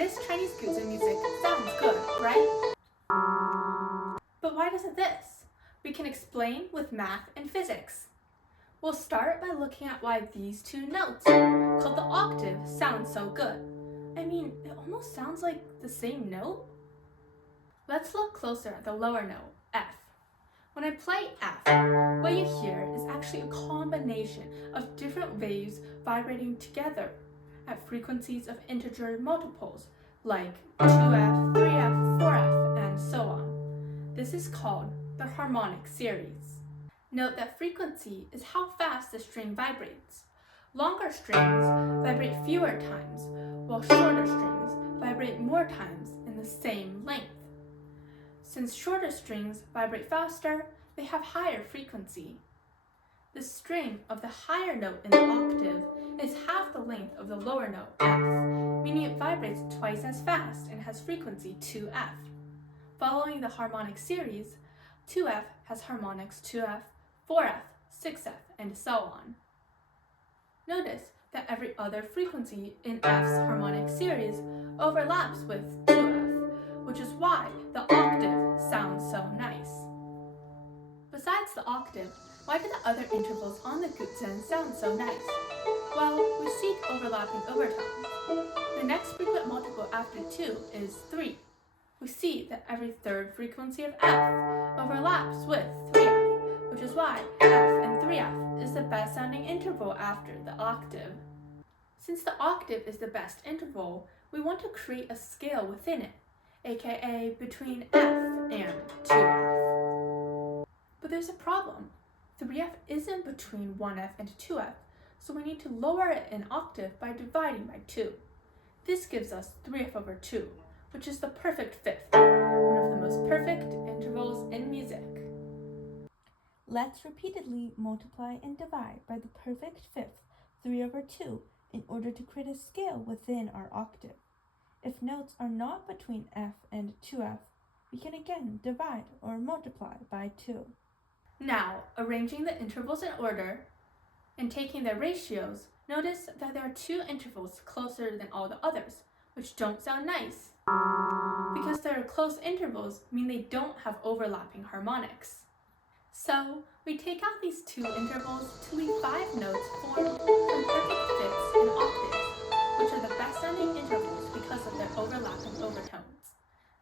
This Chinese Guzheng music sounds good, right? But why doesn't this? We can explain with math and physics. We'll start by looking at why these two notes, called the octave, sound so good. I mean, it almost sounds like the same note. Let's look closer at the lower note, F. When I play F, what you hear is actually a combination of different waves vibrating together at frequencies of integer multiples, like 2F, 3F, 4F, and so on. This is called the harmonic series. Note that frequency is how fast the string vibrates. Longer strings vibrate fewer times, while shorter strings vibrate more times in the same length. Since shorter strings vibrate faster, they have higher frequency. The string of the higher note in the octave is half the length of the lower note, F, meaning it vibrates twice as fast and has frequency 2F. Following the harmonic series, 2F has harmonics 2F, 4F, 6F, and so on. Notice that every other frequency in F's harmonic series overlaps with 2F, which is why the octave sounds so nice. Besides the octave, why do the other intervals on the Guzheng sound so nice? Well, we seek overlapping overtones. The next frequent multiple after 2 is 3. We see that every third frequency of F overlaps with 3F, which is why F and 3F is the best sounding interval after the octave. Since the octave is the best interval, we want to create a scale within it, aka between F and 2F. But there's a problem. 3F isn't between 1F and 2F, so we need to lower it an octave by dividing by 2. This gives us 3F over 2, which is the perfect fifth, one of the most perfect intervals in music. Let's repeatedly multiply and divide by the perfect fifth, 3 over 2, in order to create a scale within our octave. If notes are not between F and 2F, we can again divide or multiply by 2. Now, arranging the intervals in order and taking their ratios, notice that there are two intervals closer than all the others, which don't sound nice. Because there are close intervals mean they don't have overlapping harmonics. So, we take out these two intervals to leave 5 notes formed from perfect fifths and octaves, which are the best sounding intervals because of their overlapping overtones.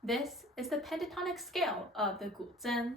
This is the pentatonic scale of the Guzheng.